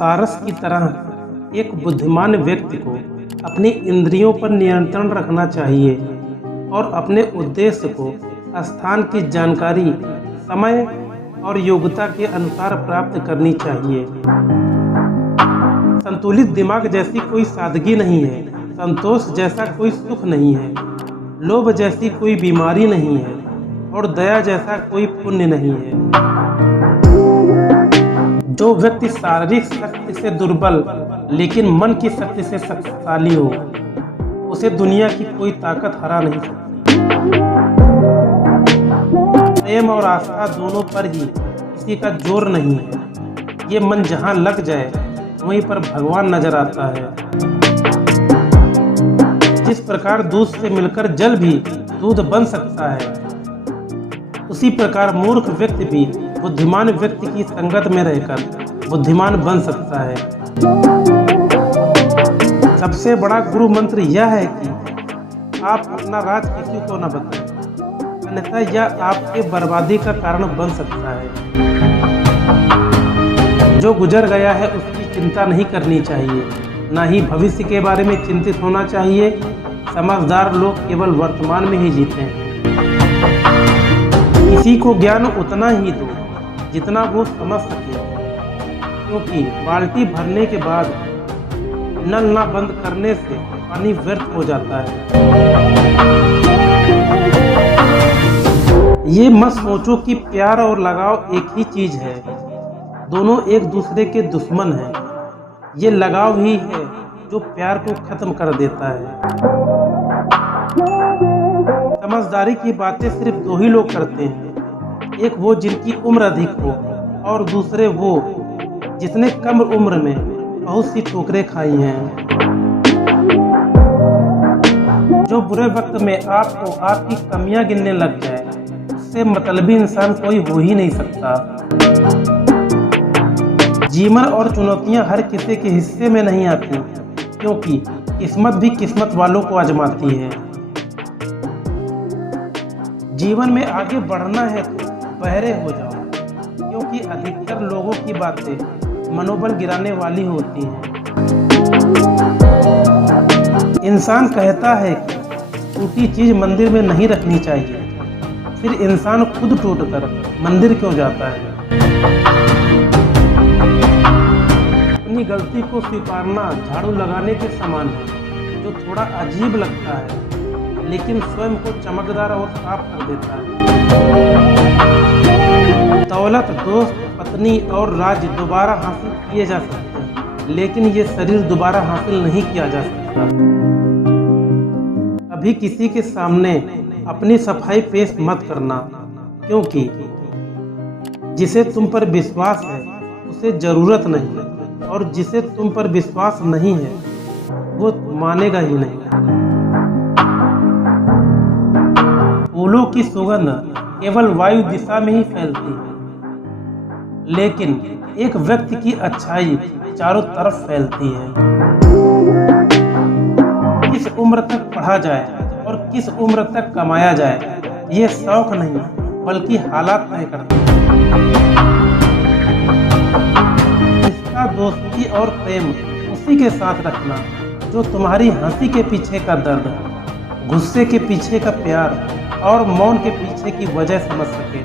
सारस की तरह एक बुद्धिमान व्यक्ति को अपनी इंद्रियों पर नियंत्रण रखना चाहिए और अपने उद्देश्य को स्थान की जानकारी, समय और योग्यता के अनुसार प्राप्त करनी चाहिए। संतुलित दिमाग जैसी कोई सादगी नहीं है, संतोष जैसा कोई सुख नहीं है, लोभ जैसी कोई बीमारी नहीं है और दया जैसा कोई पुण्य नहीं है। जो व्यक्ति शारीरिक शक्ति से दुर्बल लेकिन मन की शक्ति से शक्तिशाली हो, उसे दुनिया की कोई ताकत हरा नहीं सकती। प्रेम और आस्था दोनों पर ही किसी का जोर नहीं है। ये मन जहाँ लग जाए वहीं पर भगवान नजर आता है। जिस प्रकार दूध से मिलकर जल भी दूध बन सकता है, उसी प्रकार मूर्ख व्यक्ति भी बुद्धिमान व्यक्ति की संगत में रहकर बुद्धिमान बन सकता है। सबसे बड़ा गुरु मंत्र यह है कि आप अपना राज किसी को न बताएं, अन्यथा यह आपके बर्बादी का कारण बन सकता है। जो गुजर गया है उसकी चिंता नहीं करनी चाहिए, ना ही भविष्य के बारे में चिंतित होना चाहिए। समझदार लोग केवल वर्तमान में ही जीते हैं। किसी को ज्ञान उतना ही दो जितना वो समझ सके, क्योंकि बाल्टी भरने के बाद नल ना बंद करने से पानी व्यर्थ हो जाता है। ये मत सोचो कि प्यार और लगाव एक ही चीज है, दोनों एक दूसरे के दुश्मन हैं। ये लगाव ही है जो प्यार को खत्म कर देता है। समझदारी की बातें सिर्फ दो ही लोग करते हैं, एक वो जिनकी उम्र अधिक हो और दूसरे वो जिसने कम उम्र में बहुत सी ठोकरें खाई हैं। जो बुरे वक्त में आपको आपकी कमियां गिनने लग जाए, उससे मतलबी इंसान कोई हो ही नहीं सकता। जीवन और चुनौतियां हर किसी के हिस्से में नहीं आती, क्योंकि किस्मत भी किस्मत वालों को आजमाती है। जीवन में आगे बढ़ना है तो बहरे हो जाओ, क्योंकि अधिकतर लोगों की बातें मनोबल गिराने वाली होती हैं। इंसान कहता है कि टूटी चीज मंदिर में नहीं रखनी चाहिए, फिर इंसान खुद टूटकर मंदिर क्यों जाता है? अपनी गलती को स्वीकारना झाड़ू लगाने के समान है, जो थोड़ा अजीब लगता है लेकिन स्वयं को चमकदार और साफ कर देता है। दौलत, दोस्त, पत्नी और राज्य दोबारा हासिल किए जा सकते हैं, लेकिन ये शरीर दोबारा हासिल नहीं किया जा सकता। अभी किसी के सामने अपनी सफाई पेश मत करना, क्योंकि जिसे तुम पर विश्वास है उसे जरूरत नहीं है, और जिसे तुम पर विश्वास नहीं है वो मानेगा ही नहीं। फूलों की सुगंध केवल वायु दिशा में ही फैलती है, लेकिन एक व्यक्ति की अच्छाई चारों तरफ फैलती है। किस उम्र तक पढ़ा जाए और किस उम्र तक कमाया जाए, ये शौक नहीं बल्कि हालात तय करते हैं। रिश्ता, दोस्ती और प्रेम उसी के साथ रखना जो तुम्हारी हंसी के पीछे का दर्द, गुस्से के पीछे का प्यार और मौन के पीछे की वजह समझ सके।